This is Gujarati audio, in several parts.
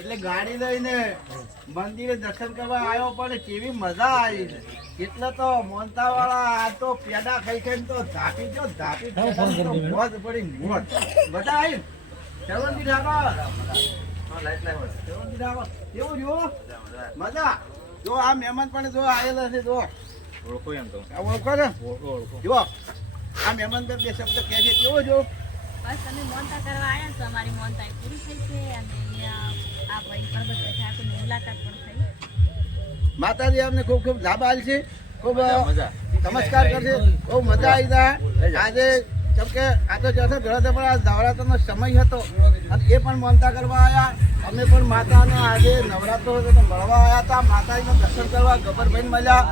એટલે ગાડી લઈને મંદિરે દર્શન કરવા આવ્યો પણ કેવી મજા આવી છે. એટલે તો મોનતા વાળા આ તો પેડા ખાઈ ખાઈને તો ધાપી મોજ પડી મોજ. બધા આવી સેવંતી ઠાકોર કેવું જો મજા. જો આ મહેમાન પણ જો આવેલા છે. જો ઓળખો એમ તો ઓળખો ને. જો આ મહેમાન બે શબ્દ કહે છે. કેવો જો બસ અમે મોનતા કરવા આવ્યા છો. અમારી મોનતા પૂરી થઈ છે અને અહીંયા આ ભાઈ પરબત ઠાકોરની મુલાકાત પણ થઈ. માતાજી અમને ખૂબ ખૂબ લાભ આલશે, ખૂબ નમસ્કાર કરશે, બહુ મજા આવી જાય. આજે કેમ કે આ તો ચોથો ગ્રહ પણ આ નવરાત્રનો સમય હતો અને એ પણ મોનતા કરવા આવ્યા. અમે પણ માતાને આજે નવરાત્ર હતો તો મળવા આવ્યા હતા. માતાજીનું દર્શન કરવા ગબ્બરભાઈને મળ્યા,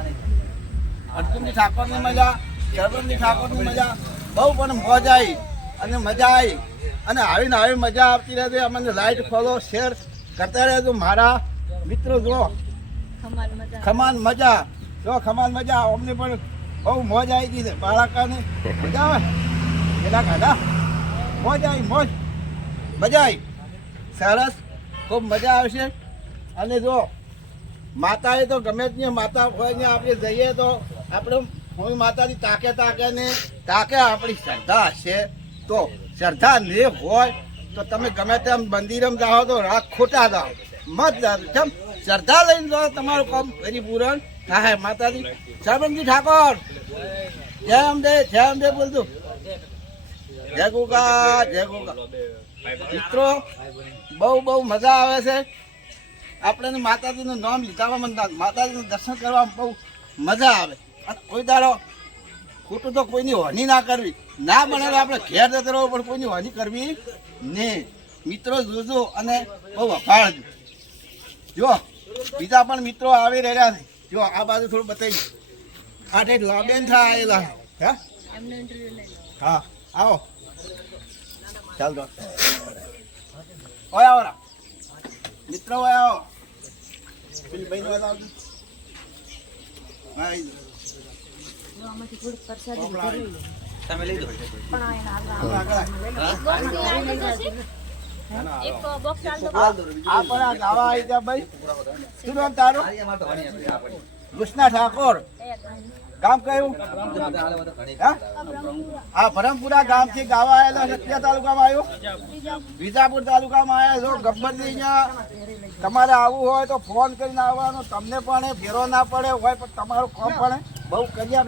અર્જુનજી ઠાકોરની મળ્યા, શરબતજી ઠાકોરની મળ્યા. બહુ પણ મોજ આવી અને મજા આવી અને આવીને આવી મજા આવતી રહેશે. અમને લાઈટ ફોલો શેર કરતા રહેજો મારા મિત્રો. જો ખમાન મજા, જો ખમાન મજા. અમને પણ બહુ મોજ આવી ગઈ છે. બાળકાને મજા આવે પેલા ખાધા મોજ આવી, મોજ મજા આવી સરસ, ખૂબ મજા આવશે. અને જો માતાએ તો ગમે તે માતા હોય ને આપણે જઈએ તો આપણે હું માતાજી તાકે આપણી શ્રદ્ધા હશે તો. શ્રદ્ધા ને હોય તો તમે ગમે તેમ મંદિરમાં જાઓ તો રાત ખોટા જાઓ મત જાઓ. કેમ શ્રદ્ધા લઈને જાઓ તમારું કામ ફરી પૂરણ થાય. માતાજી શરબતજી ઠાકોર જય અંબે બોલતું જય ગોગા જય ગોગા. મિત્રો બહુ મજા આવે છે. આપણે માતાજીનું નામ લીધામાં માતાજીનું દર્શન કરવામાં બહુ મજા આવે. કોઈ દાડો ખોટું તો કોઈની હાનિ ના કરવી. ના બને આપણે ઘેર જતો રહો પણ કોઈની હાનિ કરવી નહીં. મિત્રો જોજો અને બહુ વફાળજો. જો બીજા પણ મિત્રો આવી રહ્યા છે. જો આ બાજુ થોડું બતાવી આઠે લાબેન આવેલા. હા આવો ચાલ દો ઓય આવો મિત્રો ઓય આવો. પેલી ભાઈ વાત આવજો. હા તમે લઈ દો કૃષ્ણા ઠાકોર. ગામ કયું? હા ભરમપુરા ગામ થી ગાવા આવેલા. સત્યા તાલુકામાં આવ્યો, વિજાપુર તાલુકામાં આવ્યા. ગબ્બરજી અહીંયા તમારે આવવું હોય તો ફોન કરીને આવવાનો. તમને પણ ફેરો ના પડે હોય પણ તમારું કામ પણ બહુ કર્યા.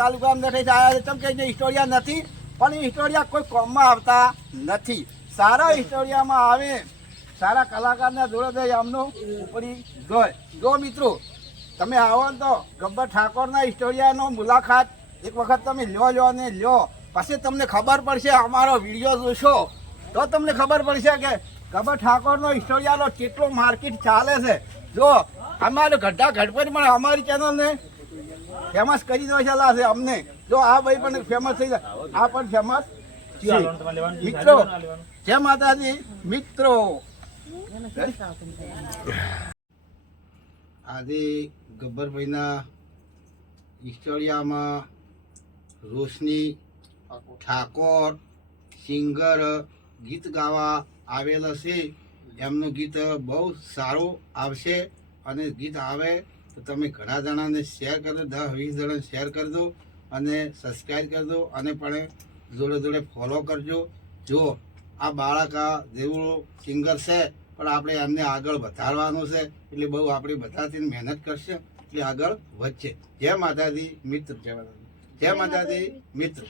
તાલુકામાં નથી આવ્યા. કેમ કે હિસ્ટોરિયા નથી પણ હિસ્ટોરિયા કોઈ કોમમાં આવતા નથી. સારા હિસ્ટોરિયામાં આવે, સારા કલાકારના જોડે આમનું ઉપરી જોય. જો મિત્રો તમે આવો ને તો ગબ્બર ઠાકોરના હિસ્ટોરિયાનો મુલાકાત એક વખત તમે લ્યો ને લ્યો. પછી તમને ખબર પડશે, અમારો વિડીયો જોશો તો તમને ખબર પડશે કે ગબ્બર ઠાકોરનો હિસ્ટોરિયાનો કેટલો માર્કેટ ચાલે છે. જો અમારે ગઢા ગઢપત પણ અમારી ચેનલને ફેમસ કરી દો છે અમને. જો આ ભાઈ પણ ફેમસ થઈ જાય, આ પણ ફેમસ છે. મિત્રો જય માતાજી. મિત્રો આજે ગબ્બરભાઈના હિસ્ટોરિયામાં રોશની ઠાકોર સિંગર ગીત ગાવા આવેલા છે. એમનું ગીત બહુ સારું આવશે અને ગીત આવે તો તમે ઘણા જણાને શેર કરજો, 10-20 જણાને શેર કરજો અને સબસ્ક્રાઈબ કરજો અને પણ જોડે ફોલો કરજો. જો આ બાળક જેવું સિંગર છે પણ આપણે એમને આગળ વધારવાનું છે એટલે બહુ આપણે બધાથી મહેનત કરશે એટલે આગળ વધશે. જય માતાજી મિત્ર, જય માતાજી મિત્ર.